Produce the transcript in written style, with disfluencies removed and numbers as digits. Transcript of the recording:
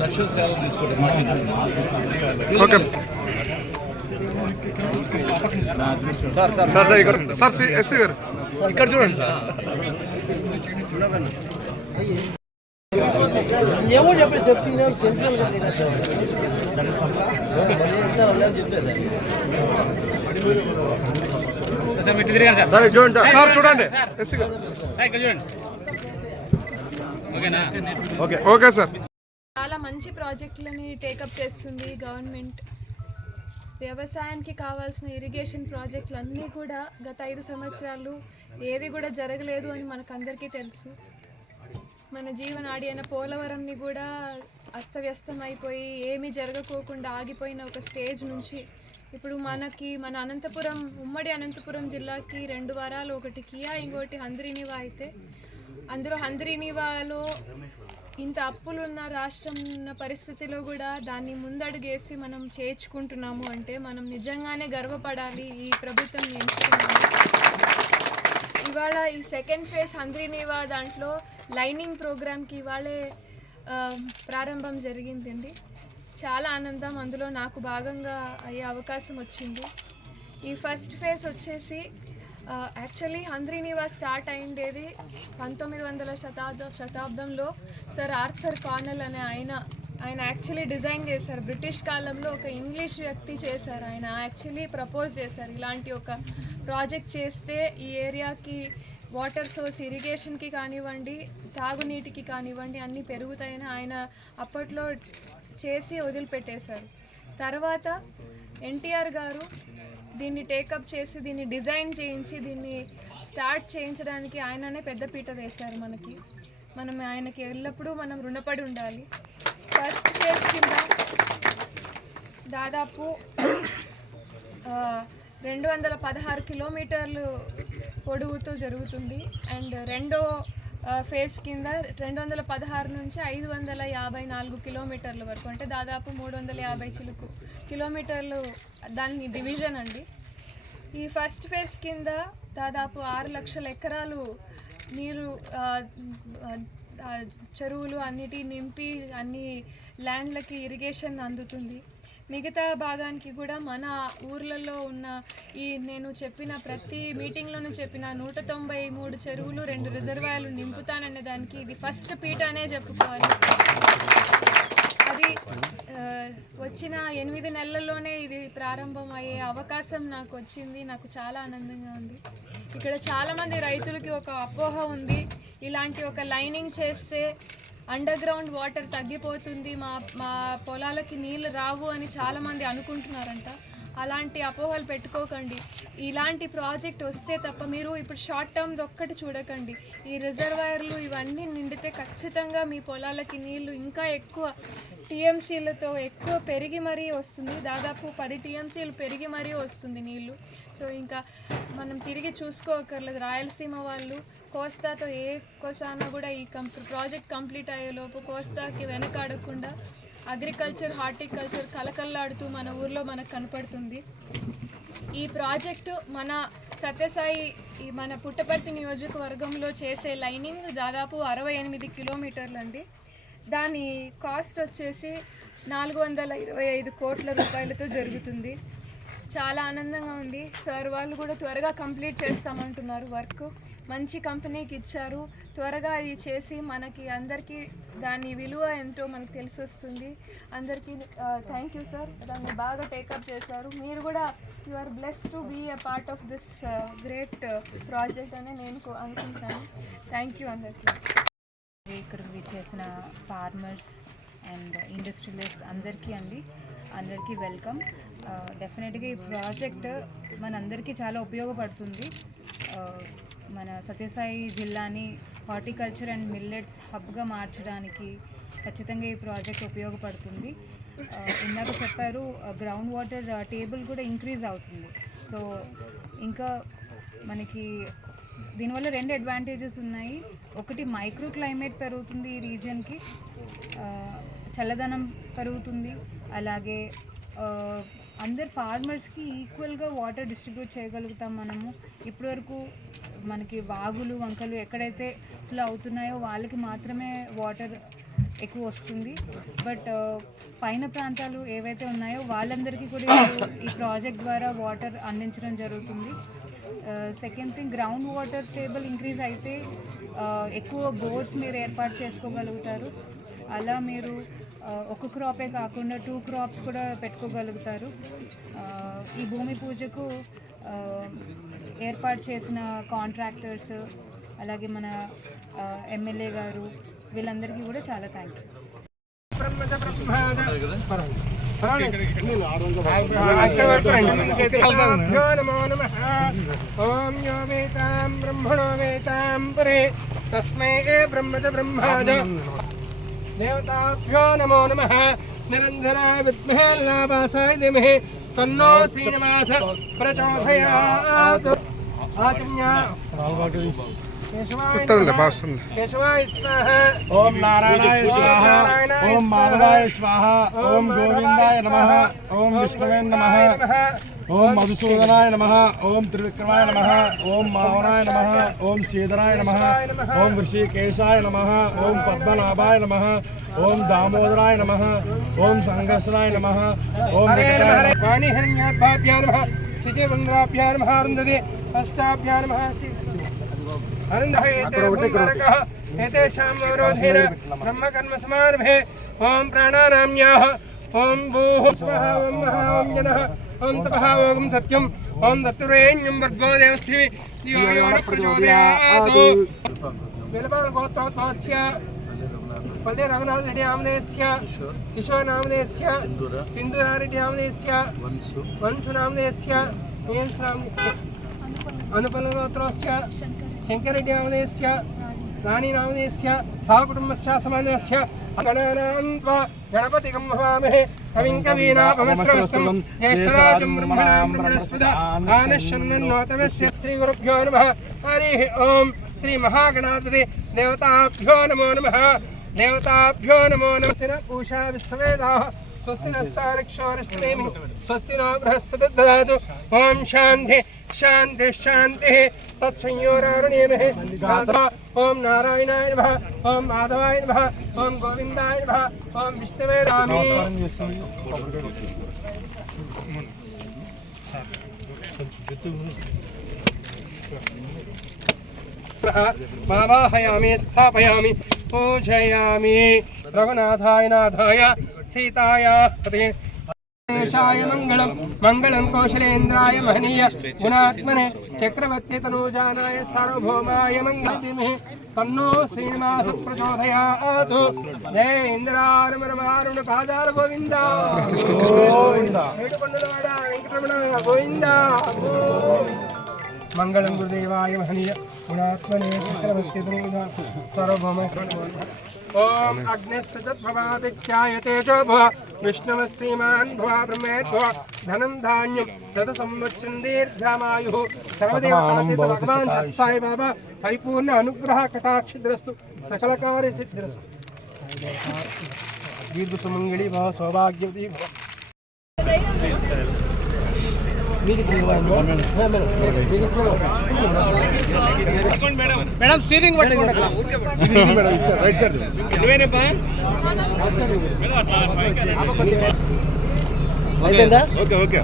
లక్షల సేవలు తీసుకోవడం సార్ సార్ సార్ ఇక్కడ సార్ ఎస్సీ గారు ఇక్కడ చూడండి సార్ ఏమో చెప్పలేదు చెప్తున్నారు సార్ చూడండి సార్ చూడండి ఎస్సీ గారు ఓకే ఓకే సార్. చాలా మంచి ప్రాజెక్టులని టేకప్ చేస్తుంది గవర్నమెంట్. వ్యవసాయానికి కావాల్సిన ఇరిగేషన్ ప్రాజెక్టులు అన్నీ కూడా గత 5 సంవత్సరాలు ఏవి కూడా జరగలేదు అని మనకందరికీ తెలుసు. మన జీవనాడి అయిన పోలవరంని కూడా అస్తవ్యస్తం అయిపోయి ఏమీ జరగకోకుండా ఆగిపోయిన ఒక స్టేజ్ నుంచి ఇప్పుడు మన అనంతపురం, ఉమ్మడి అనంతపురం జిల్లాకి 2 వరాలు, ఒకటి కియా, ఇంకోటి హంద్రీనివా అయితే అందులో హంద్రీనివాలో ఇంత అప్పులున్న రాష్ట్రం ఉన్న పరిస్థితిలో కూడా దాన్ని ముందడుగేసి మనం చేర్చుకుంటున్నాము అంటే మనం నిజంగానే గర్వపడాలి. ఈ ప్రభుత్వం ఎంచుకున్నాము. ఇవాళ ఈ సెకండ్ ఫేజ్ హంద్రీనివా దాంట్లో లైనింగ్ ప్రోగ్రామ్కి ఇవాళే ప్రారంభం జరిగిందండి. చాలా ఆనందం. అందులో నాకు భాగంగా అయ్యే అవకాశం వచ్చింది. ఈ ఫస్ట్ ఫేజ్ వచ్చేసి యాక్చువల్లీ హంద్రీనివా స్టార్ట్ అయిండేది 19వ శతాబ్దంలో సర్ ఆర్థర్ కానల్ అనే ఆయన యాక్చువల్లీ డిజైన్ చేశారు. బ్రిటిష్ కాలంలో ఒక ఇంగ్లీష్ వ్యక్తి చేశారు. ఆయన యాక్చువల్లీ ప్రపోజ్ చేశారు ఇలాంటి ఒక ప్రాజెక్ట్ చేస్తే ఈ ఏరియాకి వాటర్ సోర్స్ ఇరిగేషన్కి కానివ్వండి, తాగునీటికి కానివ్వండి అన్నీ పెరుగుతాయని ఆయన అప్పట్లో చేసి వదిలిపెట్టేశారు. తర్వాత ఎన్టీఆర్ గారు దీన్ని టేకప్ చేసి దీన్ని డిజైన్ చేయించి దీన్ని స్టార్ట్ చేయించడానికి ఆయననే పెద్దపీట వేశారు మనకి. మనం ఆయనకి ఎల్లప్పుడూ మనం రుణపడి ఉండాలి. ఫస్ట్ ఫేజ్ కింద దాదాపు 216 కిలోమీటర్లు పొడవుతో జరుగుతుంది. అండ్ రెండో ఫేజ్ కింద 216 నుంచి 554 కిలోమీటర్ల వరకు, అంటే దాదాపు 350 కిలోమీటర్లు దాని డివిజన్ అండి. ఈ ఫస్ట్ ఫేజ్ కింద దాదాపు 6 లక్షల ఎకరాలు నీరు, చెరువులు అన్నిటి నింపి అన్ని ల్యాండ్లకి ఇరిగేషన్ అందుతుంది. మిగతా భాగానికి కూడా మన ఊర్లలో ఉన్న నేను చెప్పిన ప్రతి మీటింగ్లోనూ చెప్పిన 193 చెరువులు, 2 రిజర్వాయర్లు నింపుతాననే దానికి ఇది ఫస్ట్ పీట అనే చెప్పుకోవాలి. అది వచ్చిన 8 నెలల్లోనే ఇది ప్రారంభం అయ్యే అవకాశం నాకు వచ్చింది. నాకు చాలా ఆనందంగా ఉంది. ఇక్కడ చాలామంది రైతులకి ఒక అపోహ ఉంది, ఇలాంటి ఒక లైనింగ్ చేస్తే అండర్ గ్రౌండ్ వాటర్ తగ్గిపోతుంది, మా పొలాలకి నీళ్ళు రావు అని చాలామంది అనుకుంటున్నారంట. అలాంటి అపోహలు పెట్టుకోకండి. ఇలాంటి ప్రాజెక్ట్ వస్తే తప్ప మీరు ఇప్పుడు షార్ట్ టర్మ్ది ఒక్కటి చూడకండి. ఈ రిజర్వాయర్లు ఇవన్నీ నిండితే ఖచ్చితంగా మీ పొలాలకి నీళ్ళు ఇంకా ఎక్కువ టీఎంసీలతో ఎక్కువ పెరిగి మరీ వస్తుంది. దాదాపు 10 టీఎంసీలు పెరిగి మరీ వస్తుంది నీళ్ళు. సో ఇంకా మనం తిరిగి చూసుకోకర్లేదు. రాయలసీమ వాళ్ళు కోస్తాతో ఏ కోసానా కూడా ఈ ప్రాజెక్ట్ కంప్లీట్ అయ్యేలోపు కోస్తాకి వెనకాడకుండా అగ్రికల్చర్, హార్టికల్చర్ కలకల్లాడుతూ మన ఊర్లో మనకు కనపడుతుంది. ఈ ప్రాజెక్టు మన సత్యసాయి మన పుట్టపర్తి నియోజకవర్గంలో చేసే లైనింగ్ దాదాపు 68 కిలోమీటర్లు అండి. దాని కాస్ట్ వచ్చేసి 425 కోట్ల రూపాయలతో జరుగుతుంది. చాలా ఆనందంగా ఉంది. సార్ వాళ్ళు కూడా త్వరగా కంప్లీట్ చేస్తామంటున్నారు. వర్క్ మంచి కంపెనీకి ఇచ్చారు. త్వరగా ఇది చేసి మనకి అందరికీ దాని విలువ ఏంటో మనకు తెలిసి వస్తుంది. అందరికీ థ్యాంక్ యూ సార్. దాన్ని బాగా టేకప్ చేశారు. మీరు కూడా you are blessed to be a part of this great project అని నేను అనుకుంటున్నాను. థ్యాంక్ యూ అందరికీ. ఇక్కడ చేసిన ఫార్మర్స్ అండ్ ఇండస్ట్రియలిస్ట్ అందరికీ వెల్కమ్. డెఫినెట్గా ఈ ప్రాజెక్ట్ మనందరికీ చాలా ఉపయోగపడుతుంది. మన సత్యసాయి జిల్లాని హార్టికల్చర్ అండ్ మిల్లెట్స్ హబ్గా మార్చడానికి ఖచ్చితంగా ఈ ప్రాజెక్ట్ ఉపయోగపడుతుంది. ఇందాక చెప్పారు గ్రౌండ్ వాటర్ టేబుల్ కూడా ఇంక్రీజ్ అవుతుంది. సో ఇంకా మనకి దీనివల్ల 2 అడ్వాంటేజెస్ ఉన్నాయి. ఒకటి మైక్రో క్లైమేట్ పెరుగుతుంది ఈ రీజియన్కి, చల్లదనం పెరుగుతుంది. అలాగే అందరు ఫార్మర్స్కి ఈక్వల్గా వాటర్ డిస్ట్రిబ్యూట్ చేయగలుగుతాం మనము. ఇప్పటివరకు మనకి వాగులు వంకలు ఎక్కడైతే ఫ్లో అవుతున్నాయో వాళ్ళకి మాత్రమే వాటర్ ఎక్కువ వస్తుంది. బట్ పైన ప్రాంతాలు ఏవైతే ఉన్నాయో వాళ్ళందరికీ కూడా ఈ ప్రాజెక్ట్ ద్వారా వాటర్ అందించడం జరుగుతుంది. Second thing, ground water table increase అయితే ఎక్కువ బోర్స్ మీరు ఏర్పాటు చేసుకోగలుగుతారు. అలా మీరు ఒక క్రాపే కాకుండా 2 క్రాప్స్ కూడా పెట్టుకోగలుగుతారు. ఈ భూమి పూజకు ఏర్పాటు చేసిన కాంట్రాక్టర్స్ అలాగే మన ఎమ్మెల్యే గారు వీళ్ళందరికీ కూడా చాలా థ్యాంక్ యూ. देवताभ्यो नमो नमः. निरंजनाय विद्महे लाभासाय धीमहि तन्नो श्रीनिवास प्रचोदयात्. आचम्य केशवाय स्वाहा. ओम नारायणाय स्वाहा. ओम माधवाय स्वाहा. ओम गोविंदाय नमः. ओम विष्णुवे नमः. ओम मधुसूदनाय नमः. ओम त्रिविक्रमाय नमः. ओम मावनाय नमः. ओम श्रीधराय नमः. ओम ऋषिकेशाय नमः. ओम पद्मनाभाय नमः. ओम दामोदराय नमः. ओम संघर्षणाय नमः. ओम वाणीहिरण्याभ्यां नमः. सिजवन्द्राभ्यां नमः. अरुन्धति अष्टाभ्यां नमः. एतेषां विरोधेन ब्रह्मकर्मसमारभे. ओम प्राणानाम्याः. ओम भूः स्वः. ओम महा. ओम जनः. ओम तपः. ओम सत्यम्. ओम दत्तुरेण्यं वर्गो देवस्थिति यो यो न प्रचोदयात्. बेलपाल गोत्रोद्भवस्य पल्ले रघुनाथ रेड्डी नामधेयस्य किशोर नामधेयस्य सिंधुरा रेड्डी नामधेयस्य वंशु नामधेयस्य मेन्स् नामधेयस्य अनुपल गोत्रस्य शंकर रेड्डी नामधेयस्य राणी नामधेयस्य सहकुटुम्बस्य समानस्य गणानां गणपतिं हवामहे कविं कवीनापमस्रवस्तं ज्येष्ठराजं ब्रह्मणां ब्रह्मणस्पद आनश्यन्नोतमस्य. श्रीगुरुभ्यो नमः. हरिः ओम. श्री महागणाधिपति देवताभ्यो नमो नमः. देवताभ्यो नमो नमः. पूषा विश्ववेदाः स्वस्ति नस्तारक्षोरश्रेमि स्वस्ति नो बृहस्पतिर्दधातु. ओम शांति शांति शांति तत्संयोरारुणीमहे. ओम नारायणाय नमः. ओम माधवाय नमः. ओम गोविंदाय नमः. ओम विष्णुवे नमः. मावाहयामि स्थापयामि पूजयामि. रघुनाथाय नाथाय सीताय पते देशाय मंगलम मंगलम कौशलेन्द्राय महनीय गुणात्मने चक्रवर्ती तनूजानाय सार्वभौमाय मंगलतिमि तन्नो श्रीनिवास प्रचोदयात्. जय इंद्रारमरमारुण पादार गोविंदा गोविंदा. ఏడుకొండలవాడ వెంకటరమణ గోవిందా. मंगलम गुरुदेवाय महनीय गुणात्मने चक्रवर्ती तनूजानाय सार्वभौमाय. ओम अग्निस्सजद्भवादित्याय तेजो भव विष्णुः श्रीमान् भव ब्रह्मेद्भव धनं धान्यं शतसंवत्सरं दीर्घामायुः सर्वदेवतातीत भगवान् सत्साई बाबा परिपूर्ण अनुग्रह कटाक्षिद्रस्तु सकल कार्य सिद्धिरस्तु. दीर्घ सुमंगली भव सौभाग्यवती भव. మేడం స్టీరింగ్ పట్టుకోండి. రైట్ సైడ్ నువ్వేనేపా. Okay okay.